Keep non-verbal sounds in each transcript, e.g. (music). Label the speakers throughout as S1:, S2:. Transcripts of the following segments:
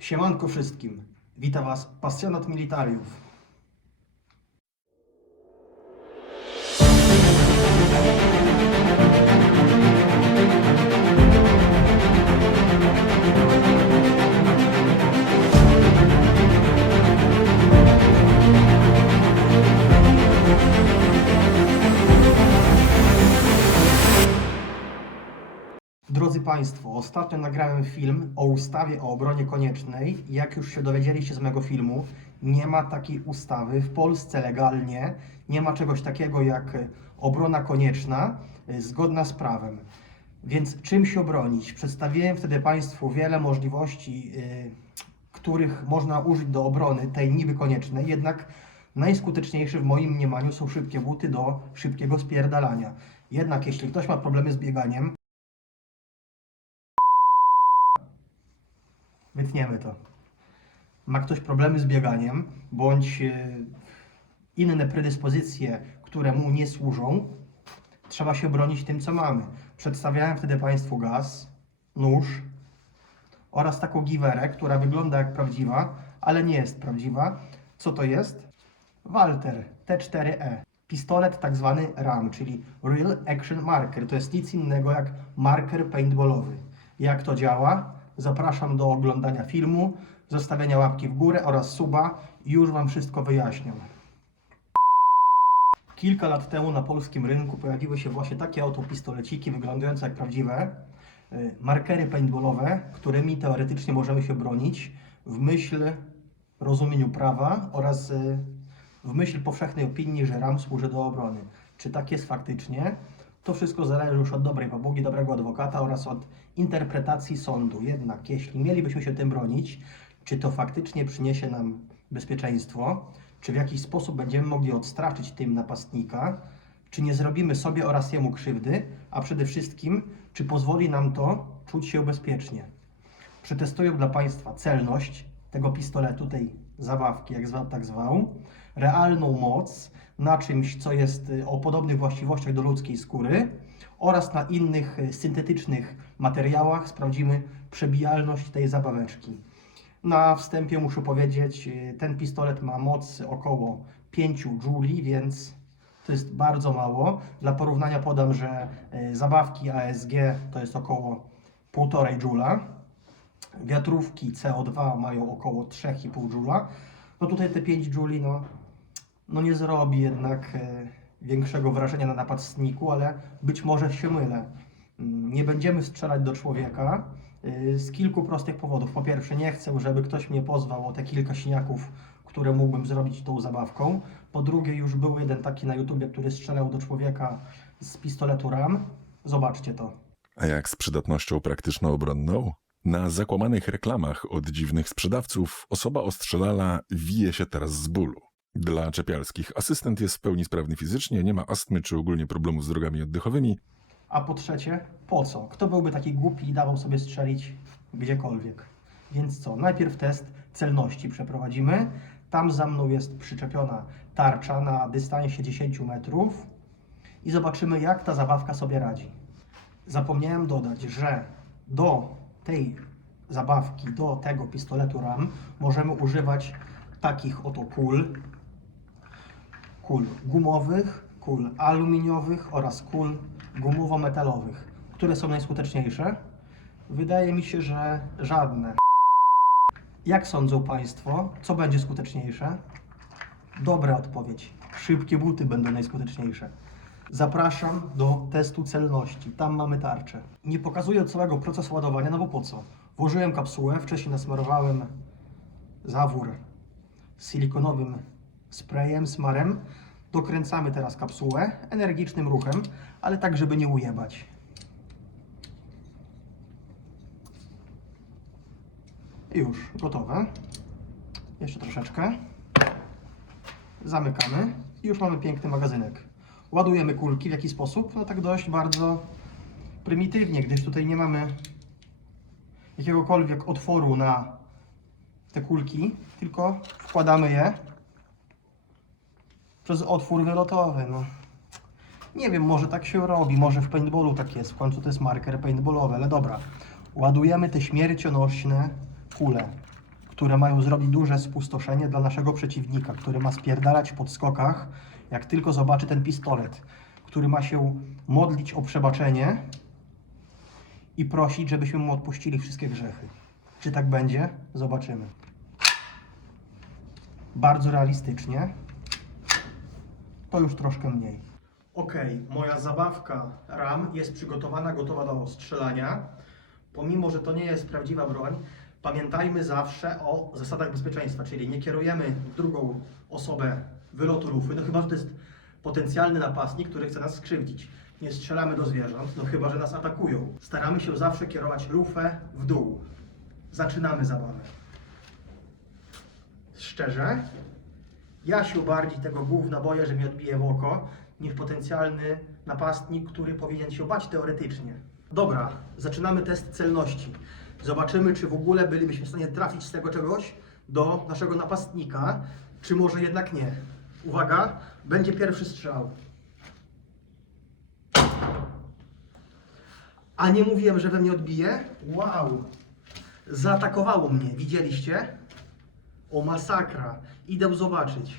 S1: Siemanko wszystkim. Witam Was pasjonat militariów. Drodzy Państwo, ostatnio nagrałem film o ustawie o obronie koniecznej. Jak już się dowiedzieliście z mego filmu, nie ma takiej ustawy w Polsce legalnie. Nie ma czegoś takiego jak obrona konieczna y, zgodna z prawem. Więc czym się obronić? Przedstawiłem wtedy Państwu wiele możliwości, y, których można użyć do obrony tej niby koniecznej, jednak najskuteczniejsze w moim mniemaniu są szybkie buty do szybkiego spierdalania. Jednak jeśli ktoś ma problemy z bieganiem, Wytniemy to. Ma ktoś problemy z bieganiem, bądź e, inne predyspozycje, które mu nie służą, trzeba się bronić tym, co mamy. Przedstawiałem wtedy Państwu gaz, nóż oraz taką giwerę, która wygląda jak prawdziwa, ale nie jest prawdziwa. Co to jest? Walter T4E. Pistolet tak zwany RAM, czyli Real Action Marker. To jest nic innego jak marker paintballowy. Jak to działa? Zapraszam do oglądania filmu, zostawienia łapki w górę oraz suba i już Wam wszystko wyjaśnię. Kilka lat temu na polskim rynku pojawiły się właśnie takie oto pistoleciki wyglądające jak prawdziwe, y, markery paintballowe, którymi teoretycznie możemy się bronić w myśl rozumieniu prawa oraz y, w myśl powszechnej opinii, że RAM służy do obrony. Czy tak jest faktycznie? To wszystko zależy już od dobrej pobugi, dobrego adwokata oraz od interpretacji sądu. Jednak jeśli mielibyśmy się tym bronić, czy to faktycznie przyniesie nam bezpieczeństwo, czy w jakiś sposób będziemy mogli odstraszyć tym napastnika, czy nie zrobimy sobie oraz jemu krzywdy, a przede wszystkim, czy pozwoli nam to czuć się bezpiecznie. Przetestuję dla Państwa celność tego pistoletu, tej zabawki, jak zwał, tak zwał, realną moc na czymś, co jest y, o podobnych właściwościach do ludzkiej skóry oraz na innych y, syntetycznych materiałach sprawdzimy przebijalność tej zabaweczki. Na wstępie muszę powiedzieć, y, ten pistolet ma moc około 5 jouli, więc to jest bardzo mało. Dla porównania podam, że zabawki ASG to jest około 1,5 joula. Wiatrówki CO2 mają około 3,5 joula. No tutaj te 5 jouli no, no nie zrobi jednak e, większego wrażenia na napastniku, ale być może się mylę. Mm, Nie będziemy strzelać do człowieka e, z kilku prostych powodów. Po pierwsze, nie chcę, żeby ktoś mnie pozwał o te kilka siniaków, które mógłbym zrobić tą zabawką. Po drugie, już był jeden taki na YouTubie, który strzelał do człowieka z pistoletu RAM. Zobaczcie to.
S2: A jak z przydatnością praktyczno-obronną? Na zakłamanych reklamach od dziwnych sprzedawców osoba ostrzelala wije się teraz z bólu. Dla czepialskich asystent jest w pełni sprawny fizycznie, nie ma astmy czy ogólnie problemów z drogami oddechowymi,
S1: A po trzecie, po co? Kto byłby taki głupi i dawał sobie strzelić gdziekolwiek? Więc co? Najpierw test celności przeprowadzimy. Tam za mną jest przyczepiona tarcza na dystansie 10 metrów i zobaczymy, jak ta zabawka sobie radzi. Zapomniałem dodać, że do tej zabawki, do tego pistoletu RAM możemy używać takich oto kul, kul gumowych, kul aluminiowych oraz kul gumowo-metalowych. Które są najskuteczniejsze? Wydaje mi się, że żadne. Jak sądzą Państwo, co będzie skuteczniejsze? Dobra odpowiedź. Szybkie buty będą najskuteczniejsze. Zapraszam do testu celności. Tam mamy tarczę. Nie pokazuję całego procesu ładowania, no bo po co? Włożyłem kapsułę, wcześniej nasmarowałem zawór silikonowym sprayem, smarem. Dokręcamy teraz kapsułę energicznym ruchem, ale tak, żeby nie ujebać. I Już, gotowe. Jeszcze troszeczkę. Zamykamy i już mamy piękny magazynek. Ładujemy kulki w jaki sposób? No tak dość bardzo prymitywnie, gdyż tutaj nie mamy jakiegokolwiek otworu na te kulki, tylko wkładamy je przez otwór wylotowy. No. Nie wiem, może tak się robi, może w paintballu tak jest, w końcu to jest marker paintballowy, ale dobra. Ładujemy te śmiercionośne kule. które mają zrobić duże spustoszenie dla naszego przeciwnika, który ma spierdalać w podskokach, jak tylko zobaczy ten pistolet, który ma się modlić o przebaczenie i prosić, żebyśmy mu odpuścili wszystkie grzechy. Czy tak będzie? Zobaczymy. Bardzo realistycznie. To już troszkę mniej. Ok, moja zabawka RAM jest przygotowana, gotowa do strzelania. Pomimo, że to nie jest prawdziwa broń, pamiętajmy zawsze o zasadach bezpieczeństwa, czyli nie kierujemy w drugą osobę wylotu lufy, no chyba, że to jest potencjalny napastnik, który chce nas skrzywdzić. Nie strzelamy do zwierząt, no chyba, że nas atakują. Staramy się zawsze kierować lufę w dół. Zaczynamy zabawę. Szczerze, ja się bardziej tego gówna boję, że mi odbije w oko, niż potencjalny napastnik, który powinien się bać teoretycznie. Dobra, zaczynamy test celności. Zobaczymy, czy w ogóle bylibyśmy w stanie trafić z tego czegoś do naszego napastnika, czy może jednak nie. Uwaga, będzie pierwszy strzał. A nie mówiłem, że we mnie odbije? Wow! Zaatakowało mnie, widzieliście? O masakra. Idę zobaczyć.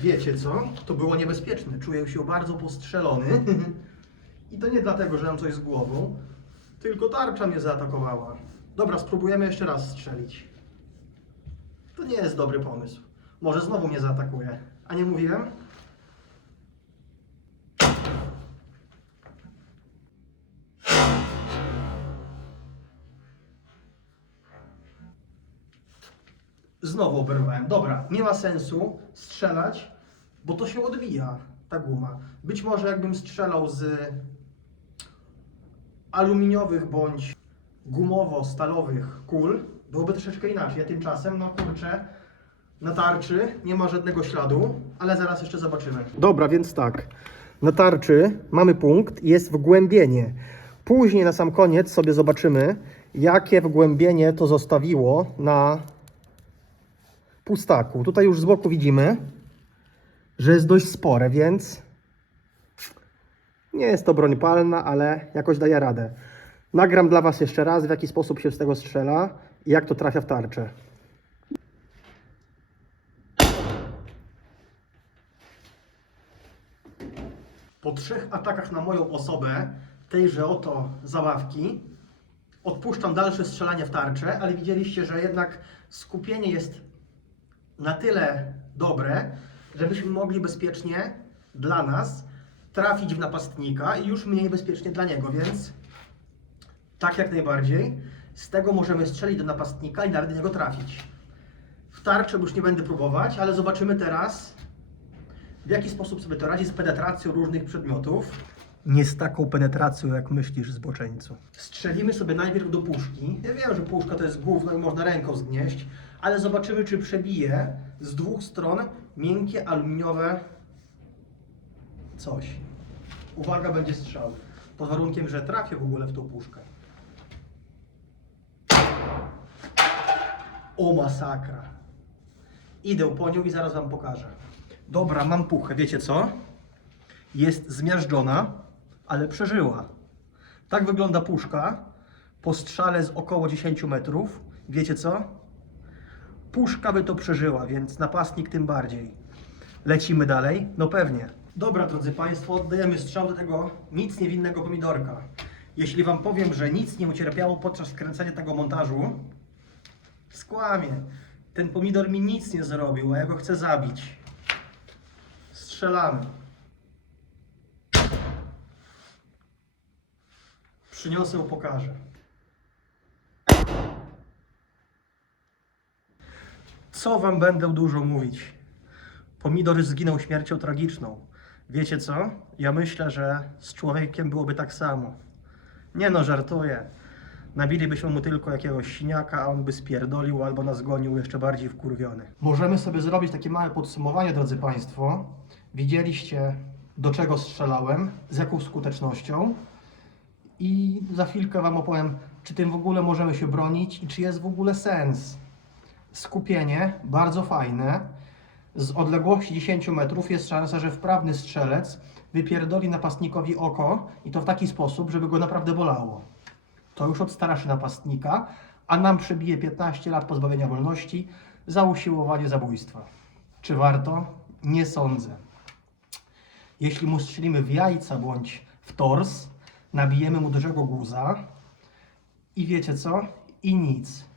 S1: Wiecie co? To było niebezpieczne. Czuję się bardzo postrzelony. (laughs) I to nie dlatego, że mam coś z głową, tylko tarcza mnie zaatakowała. Dobra, spróbujemy jeszcze raz strzelić. To nie jest dobry pomysł. Może znowu mnie zaatakuje. A nie mówiłem? Znowu oberwałem. Dobra, nie ma sensu strzelać, bo to się odbija, ta guma. Być może jakbym strzelał z aluminiowych bądź gumowo-stalowych kul, byłoby troszeczkę inaczej. A tymczasem, no kurczę, na tarczy nie ma żadnego śladu, ale zaraz jeszcze zobaczymy. Dobra, więc tak. Na tarczy mamy punkt, jest wgłębienie. Później na sam koniec sobie zobaczymy, jakie wgłębienie to zostawiło na pustaku. Tutaj już z boku widzimy, że jest dość spore, więc nie jest to broń palna, ale jakoś daje radę. Nagram dla Was jeszcze raz, w jaki sposób się z tego strzela i jak to trafia w tarczę. Po trzech atakach na moją osobę, tejże oto zabawki, odpuszczam dalsze strzelanie w tarczę, ale widzieliście, że jednak skupienie jest na tyle dobre, żebyśmy mogli bezpiecznie dla nas trafić w napastnika i już mniej bezpiecznie dla niego, więc tak jak najbardziej. Z tego możemy strzelić do napastnika i nawet do niego trafić. W tarczę już nie będę próbować, ale zobaczymy teraz, w jaki sposób sobie to radzi z penetracją różnych przedmiotów. Nie z taką penetracją, jak myślisz, zboczeńcu. Strzelimy sobie najpierw do puszki. Ja wiem, że puszka to jest gówno i można ręką zgnieść, ale zobaczymy, czy przebije z dwóch stron miękkie aluminiowe coś. Uwaga, będzie strzał. Pod warunkiem, że trafię w ogóle w tą puszkę. O masakra. Idę po nią i zaraz Wam pokażę. Dobra, mam puchę. Wiecie co? Jest zmiażdżona, ale przeżyła. Tak wygląda puszka po strzale z około 10 metrów. Wiecie co? Puszka by to przeżyła, więc napastnik tym bardziej. Lecimy dalej? No pewnie. Dobra, drodzy Państwo, oddajemy strzał do tego nic niewinnego pomidorka. Jeśli Wam powiem, że nic nie ucierpiało podczas kręcenia tego montażu, skłamię. Ten pomidor mi nic nie zrobił, a ja go chcę zabić. Strzelamy. Przyniosę, pokażę. Co wam będę dużo mówić? Pomidor zginął śmiercią tragiczną. Wiecie co? Ja myślę, że z człowiekiem byłoby tak samo. Nie no, żartuję. Nabilibyśmy mu tylko jakiegoś siniaka, a on by spierdolił albo nas gonił jeszcze bardziej wkurwiony. Możemy sobie zrobić takie małe podsumowanie, drodzy Państwo. Widzieliście, do czego strzelałem, z jaką skutecznością. I za chwilkę Wam opowiem, czy tym w ogóle możemy się bronić i czy jest w ogóle sens. Skupienie bardzo fajne. Z odległości 10 metrów jest szansa, że wprawny strzelec wypierdoli napastnikowi oko i to w taki sposób, żeby go naprawdę bolało. To już odstara się napastnika, a nam przebije 15 lat pozbawienia wolności za usiłowanie zabójstwa. Czy warto? Nie sądzę. Jeśli mu strzelimy w jajca bądź w tors, nabijemy mu dużego guza i wiecie co? I nic.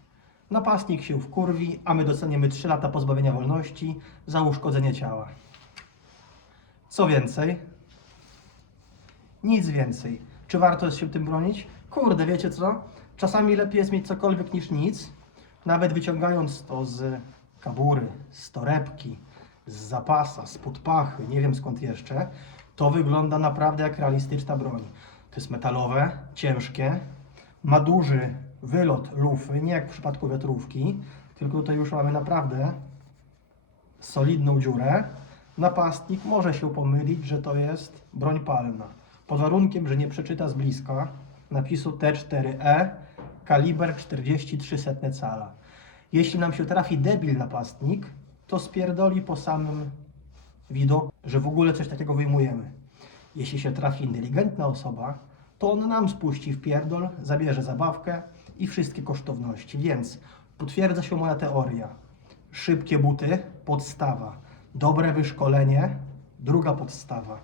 S1: Napastnik się wkurwi, a my dostaniemy 3 lata pozbawienia wolności za uszkodzenie ciała. Co więcej? Nic więcej. Czy warto jest się tym bronić? Kurde, wiecie co? Czasami lepiej jest mieć cokolwiek niż nic, nawet wyciągając to z kabury, z torebki, z zapasa, z podpachy, nie wiem skąd jeszcze, to wygląda naprawdę jak realistyczna broń. To jest metalowe, ciężkie, ma duży wylot lufy, nie jak w przypadku wiatrówki, tylko tutaj już mamy naprawdę solidną dziurę. Napastnik może się pomylić, że to jest broń palna. Pod warunkiem, że nie przeczyta z bliska napisu T4E kaliber 43 cala. Jeśli nam się trafi debil napastnik, to spierdoli po samym widoku, że w ogóle coś takiego wyjmujemy. Jeśli się trafi inteligentna osoba, to on nam spuści w pierdol, zabierze zabawkę i wszystkie kosztowności. Więc potwierdza się moja teoria. Szybkie buty, podstawa. Dobre wyszkolenie, druga podstawa.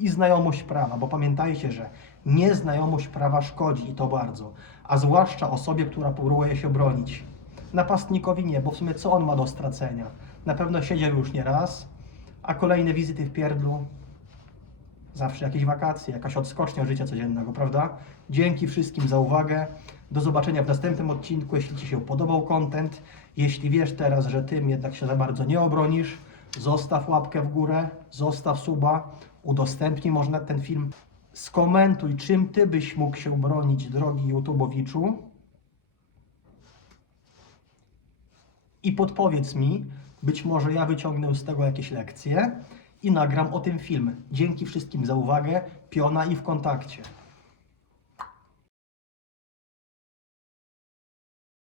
S1: I znajomość prawa, bo pamiętajcie, że nieznajomość prawa szkodzi i to bardzo. A zwłaszcza osobie, która próbuje się bronić. Napastnikowi nie, bo w sumie co on ma do stracenia? Na pewno siedział już nie raz, a kolejne wizyty w pierdlu zawsze jakieś wakacje, jakaś odskocznia życia codziennego, prawda? Dzięki wszystkim za uwagę. Do zobaczenia w następnym odcinku. Jeśli Ci się podobał content, jeśli wiesz teraz, że Tym jednak się za bardzo nie obronisz, zostaw łapkę w górę, zostaw suba, udostępnij można ten film. Skomentuj, czym Ty byś mógł się bronić, drogi YouTube'owiczu. I podpowiedz mi, być może ja wyciągnę z tego jakieś lekcje i nagram o tym film. Dzięki wszystkim za uwagę. Piona i w kontakcie.